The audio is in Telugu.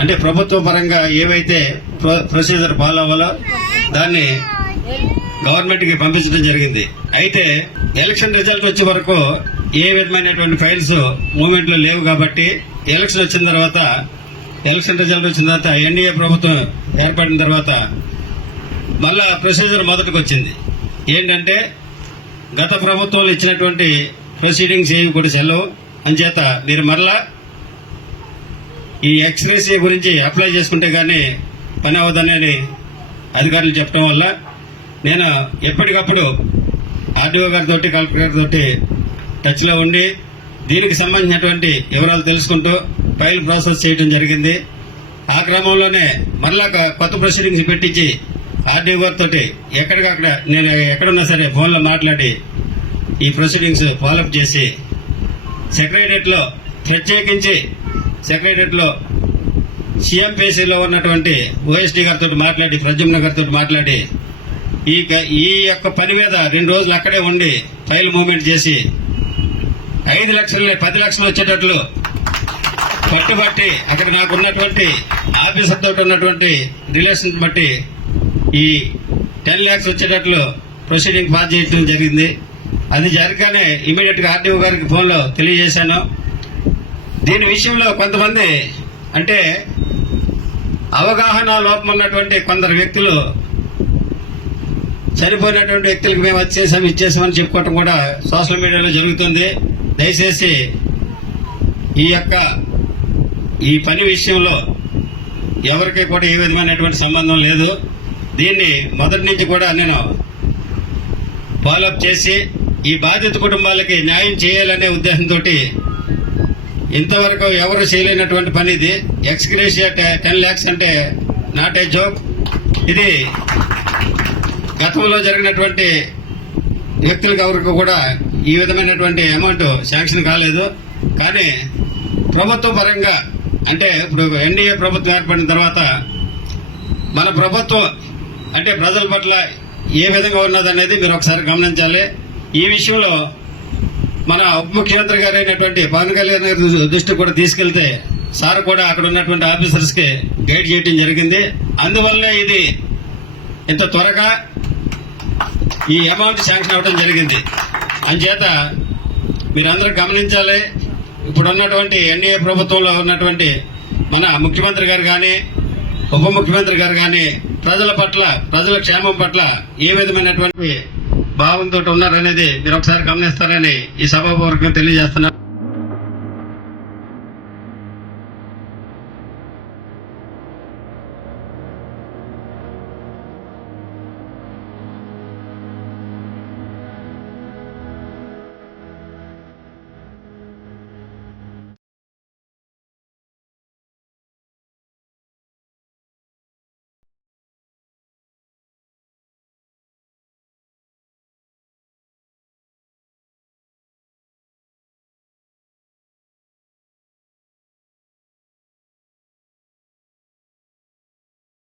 అంటే ప్రభుత్వ పరంగా ఏవైతే ప్రొసీజర్ ఫాలో అవ్వాలో దాన్ని గవర్నమెంట్ కి పంపించడం జరిగింది. అయితే ఎలక్షన్ రిజల్ట్ వచ్చే వరకు ఏ విధమైనటువంటి ఫైల్స్ మూవ్మెంట్ లో లేవు కాబట్టి ఎలక్షన్ రిజల్ట్ వచ్చిన తర్వాత ఎన్డీఏ ప్రభుత్వం ఏర్పడిన తర్వాత మళ్ళా ప్రొసీజర్ మొదటికి వచ్చింది. ఏంటంటే గత ప్రభుత్వంలో ఇచ్చినటువంటి ప్రొసీడింగ్స్ ఏవి కూడా సెలవు అంచేత మీరు మరలా ఈ ఎక్స్గ్రేషియా గురించి అప్లై చేసుకుంటే గానీ పని అవ్వదని అధికారులు చెప్పడం వల్ల నేను ఎప్పటికప్పుడు ఆర్డీఓ గారితో కలెక్టర్ గారితో టచ్ లో ఉండి దీనికి సంబంధించినటువంటి వివరాలు తెలుసుకుంటూ ఫైల్ ప్రాసెస్ చేయడం జరిగింది. ఆ క్రమంలోనే మరలా కొత్త ప్రొసీడింగ్స్ పెట్టించి ఆర్డీఓ గారితో ఎక్కడికక్కడ నేను ఎక్కడున్నా సరే ఫోన్లో మాట్లాడి ఈ ప్రొసీడింగ్స్ ఫాలోఅప్ చేసి సెక్రటరియట్ లో ప్రత్యేకించి సిఎంపీసీలో ఉన్నటువంటి ఓఎస్డీ గారితో మాట్లాడి ప్రద్యుమ్న గారితో మాట్లాడి ఈ యొక్క పని మీద 2 రోజులు అక్కడే ఉండి ఫైల్ మూవ్మెంట్ చేసి 5 లక్షలు 10 లక్షలు వచ్చేటట్లు పట్టుబట్టి అక్కడ నాకు ఉన్నటువంటి ఆఫీసర్ తోటి ఉన్నటువంటి రిలేషన్ బట్టి ఈ 10 lakhs వచ్చేటట్లు ప్రొసీడింగ్ పాస్ చేయడం జరిగింది. అది జరగానే ఇమీడియట్ గా ఆర్డీఓ గారికి ఫోన్లో తెలియజేశాను. దీని విషయంలో కొంతమంది అంటే అవగాహన లోపం ఉన్నటువంటి కొందరు వ్యక్తులు చనిపోయినటువంటి వ్యక్తులకు మేము ఇచ్చేసామని చెప్పుకోవటం కూడా సోషల్ మీడియాలో జరుగుతుంది. దయచేసి ఈ పని విషయంలో ఎవరికి కూడా ఏ విధమైనటువంటి సంబంధం లేదు. దీన్ని మొదటి నుంచి కూడా నేను ఫాలోఅప్ చేసి ఈ బాధిత కుటుంబాలకి న్యాయం చేయాలనే ఉద్దేశంతో ఇంతవరకు ఎవరు చేయలేనటువంటి పని ఇది. ఎక్స్గ్రేషియా 10 lakhs అంటే నాట్ ఏ జోక్. ఇది గతంలో జరిగినటువంటి వ్యక్తులకు ఎవరికి కూడా ఈ విధమైనటువంటి అమౌంట్ శాంక్షన్ కాలేదు. కానీ ప్రభుత్వ పరంగా అంటే ఇప్పుడు ఎన్డీఏ ప్రభుత్వం ఏర్పడిన తర్వాత మన ప్రభుత్వం అంటే ప్రజల పట్ల ఏ విధంగా ఉన్నదనేది మీరు ఒకసారి గమనించాలి. ఈ విషయంలో మన ఉప ముఖ్యమంత్రి గారు అయినటువంటి పవన్ కళ్యాణ్ గారి దృష్టి కూడా తీసుకెళ్తే సార్ కూడా అక్కడ ఉన్నటువంటి ఆఫీసర్స్ కి గైడ్ చేయడం జరిగింది. అందువల్లే ఇది ఇంత త్వరగా ఈ అమౌంట్ శాంక్షన్ అవడం జరిగింది. అంచేత మీరందరూ గమనించాలి. ఇప్పుడు ఉన్నటువంటి ఎన్డీఏ ప్రభుత్వంలో ఉన్నటువంటి మన ముఖ్యమంత్రి గారు కానీ ఉప ముఖ్యమంత్రి గారు కానీ ప్రజల క్షేమం పట్ల ఏ విధమైనటువంటి భావంతో ఉన్నారనేది మీరు ఒకసారి గమనిస్తారని ఈ సభాపూర్వకంగా తెలియజేస్తున్నారు.